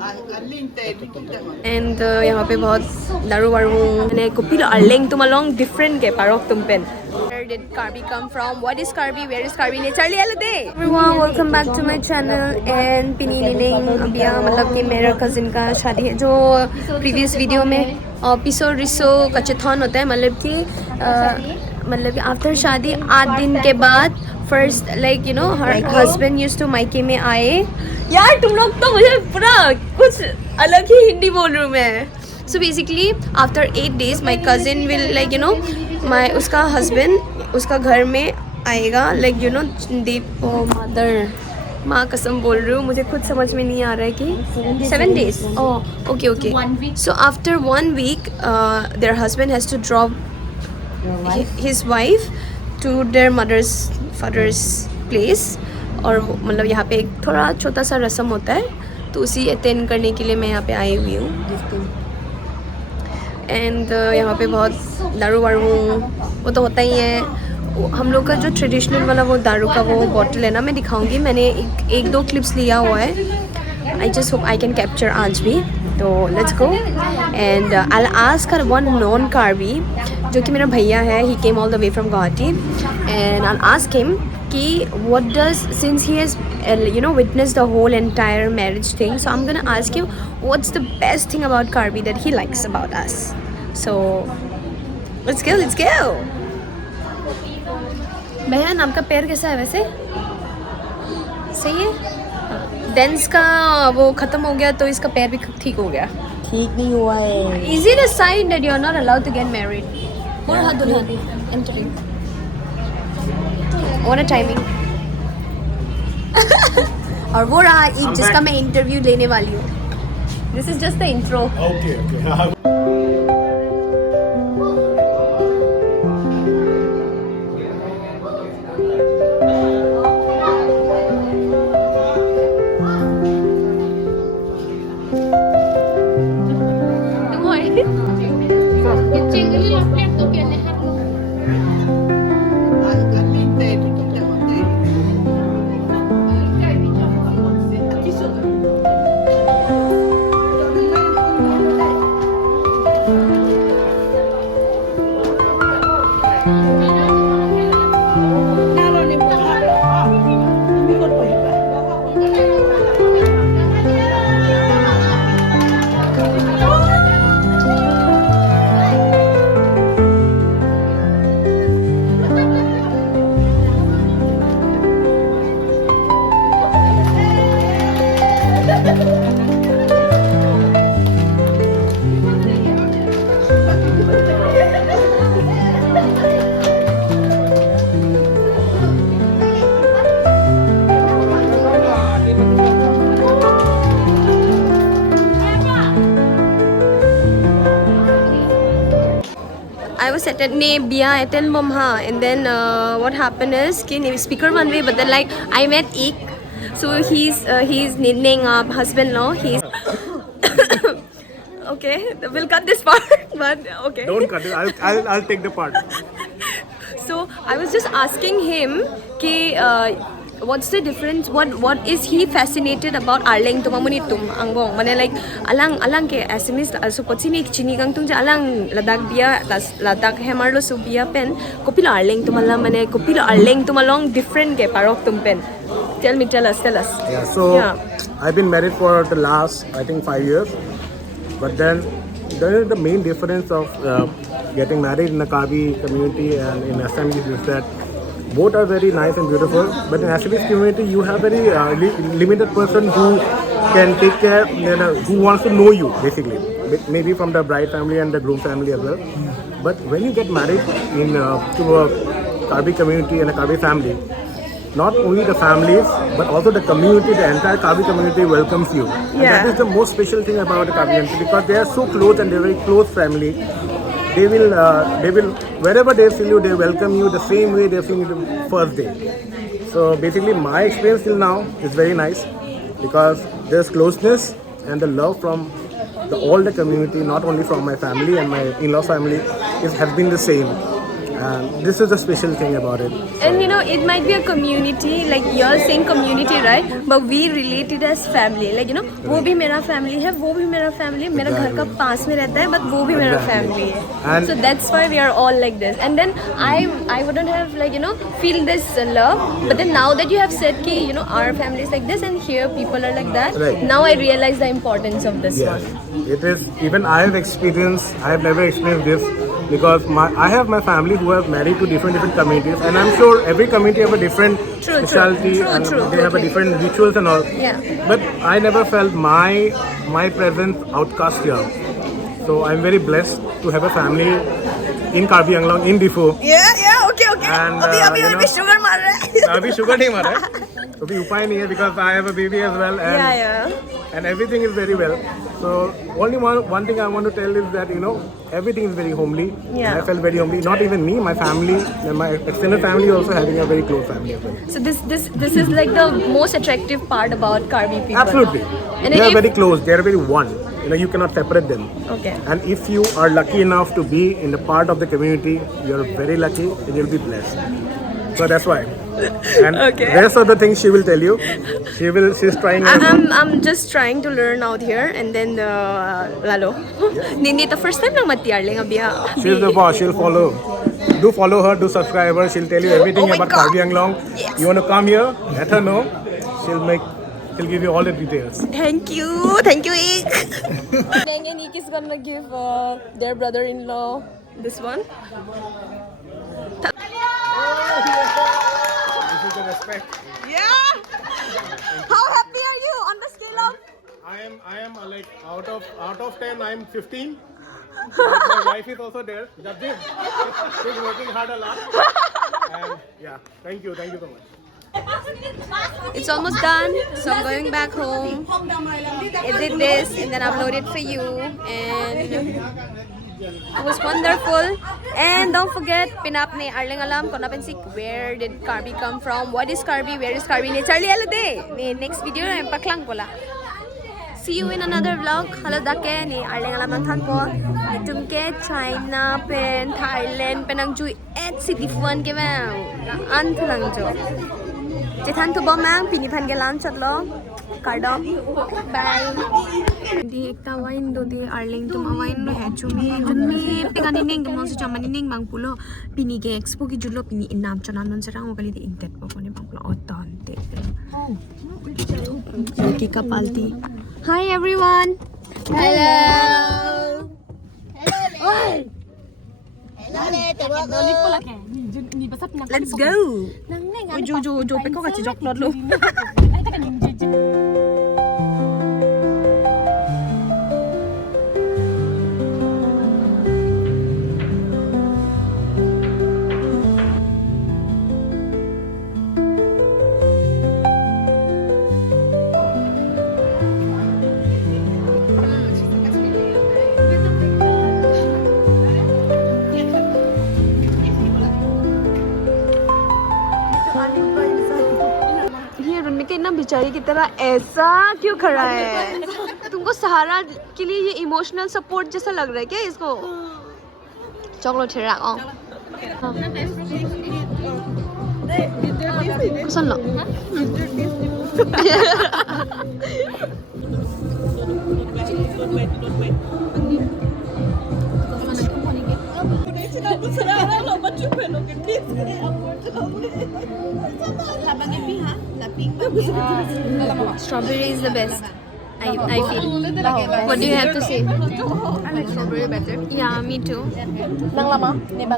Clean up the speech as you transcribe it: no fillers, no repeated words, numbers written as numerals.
And यहाँ पे बहुत दारू वारू मैंने कुपीलो अर्लेंग तुम along different के parok tumpen. Where did Karbi come from? What is Karbi? Where is Karbi? ने Charlie Alade. Everyone, welcome back to my channel. And Pini Nining अभी मतलब कि मेरा cousin का शादी है जो previous video में पिसो रिसो कचेथॉन होता है मतलब कि after शादी 8 दिन के बाद first like you know her husband used to मायके में आए यार तुम लोग तो मुझे पूरा कुछ अलग ही हिंदी बोल रही हूँ मैं. So basically after 8 days my cousin will like you know उसका husband उसका घर में आएगा like you know Deep mother माँ कसम बोल रही हूँ मुझे खुद समझ में नहीं आ रहा है कि 7 days. Oh okay. So after 1 week their husband has to drop his wife to their father's place. और मतलब यहाँ पे एक थोड़ा छोटा सा रस्म होता है तो उसी अटेंड करने के लिए मैं यहाँ पे आई हुई हूँ. एंड यहाँ पे बहुत दारू वारू वो तो होता ही है. हम लोग का जो ट्रेडिशनल वाला वो दारू का वो बॉटल है ना मैं दिखाऊंगी. मैंने एक दो क्लिप्स लिया हुआ है. I just hope I can capture आज भी. तो let's go and I ask हर वन नॉन कार्बी जो कि मेरा भैया है. He came all the way from Guwahati and I ask him कि what does since he has you know witnessed the whole entire marriage thing, so I'm gonna ask him what's the best thing about Karbi that he likes about us. So let's go. भैया नाम का पैर कैसा है वैसे? सही है. Dense का वो खत्म हो गया तो इसका पैर भी ठीक हो गया. ठीक नहीं हुआ है. Is it a sign that you're not allowed to get married? और हाथ दुल्हन entering. What a timing. और वो रहा एक जिसका मैं इंटरव्यू लेने वाली हूँ. This is just the intro. Okay. I was at ne biya attend momha and then what happened is कि speaker one way but then like I met Ik, so he's naming husband-in-law. He's okay. We'll cut this part, but okay. Don't cut it. I'll take the part. So I was just asking him कि what's the difference? What is he fascinated about Arleng tumamuni tum anggong? Mane like alang ke Assamese so kotsini chinigang tung alang Ladakh biya Ladakh hemarlo so biya pen kopilo Arleng tumalang mane kopilo Arleng tumalong different ke parok tum pen. Tell us. Yeah. So I've been married for the last I think 5 years, but then there is the main difference of getting married in the Karbi community and in Assamese is that both are very nice and beautiful, but in Assamese community you have very limited person who can take care, who wants to know you basically, maybe from the bride family and the groom family as well. But when you get married in to a Karbi community and a Karbi family, not only the families but also the community, the entire Karbi community welcomes you. And that is the most special thing about the Karbi community because they are so close and they are very close family. They will wherever they see you, they welcome you the same way they've seen you the first day. So basically my experience till now is very nice because there's closeness and the love from all the community, not only from my family and my in-law family, has been the same. And this is the special thing about it. And you know, it might be a community, like you're saying community, right? But we relate it as family. Like, you know, वो भी मेरा family है, वो भी मेरा family है, मेरा घर का पास में रहता है, but वो भी मेरा family है. And So that's why we are all like this. And then I wouldn't have, like, you know, feel this love. But then now that you have said ki, you know, our family is like this and here people are like that, Right. now I realize the importance of this yes, one. it is. Even I have never experienced this because I have my family who are married to different communities, and I'm sure every community have a different True, specialty true, and true, they have a totally. different rituals and all. Yeah. But I never felt my presence outcast here. So I'm very blessed to have a family in Karbi Anglong, in Difu. Yeah, okay. And, अभी sugar मार रहा है. अभी sugar नहीं मारा है, तो अभी उपाय नहीं है because I have a baby as well, and Yeah. and everything is very well. So only one thing I want to tell is that, you know, everything is very homely. Yeah. I felt very homely. Not even me, my family, and my extended family also having a very close family as well. So this is like the most attractive part about Karbi people. Absolutely. And They are if, very close. They are very one. You know, you cannot separate them. okay. And if you are lucky enough to be in a part of the community, you're very lucky and you'll be blessed. So that's why. And Okay. rest of the things she will tell you. She's trying. I'm just trying to learn out here and then lalo. Hindi the first time lang matiarling abiya. She's the boss. She'll follow. Do follow her. Do subscribe her. She'll tell you everything Oh my about God. Karbi Anglong. Yes. You want to come here? Let her know. She'll give you all the details. Thank you, Ik. Meng and Ik is gonna give their brother-in-law this one. This is the respect. Yeah. How happy are you on the scale of? I am like out of 10. I'm 15. My wife is also there. She's working hard a lot. And yeah, thank you so much. It's almost done, so I'm going back home. I did this and then upload it for you, and it was wonderful. And don't forget, pinap ni Arling Alam, kung napansik, where did Karbi come from? What is Karbi? Where is Karbi? Ni Charlie Alade. Ni next video na paklang ko la. See you in another vlog. Hello dake ni Arling Alam ang than po. Itumke China pen Thailand penang ju et city fun ke bang. An thlang jo. Chị Thanh thu bom mang pinipan ke lan chat lo. Cardom. Bye. Di ekta wine do di Arling tum wine no hai chumi chumi pekani ning tum si chamani ning mang pulo pini ke expo ki julo pini inam chanan non serang kali di intet po ne bang pulo otan te. Ki kapalti. Hi everyone. Hello. Let's go. Ôi jo pe ko ka chi jok lot lo. इतना बेचारी की तरह ऐसा क्यों खड़ा है? तुमको सहारा के लिए ये इमोशनल सपोर्ट जैसा लग रहा है क्या इसको? चॉकलेट है राओ सुन लो Strawberry is the best. I feel. What do you have to say? I like strawberry better. Yeah, me too.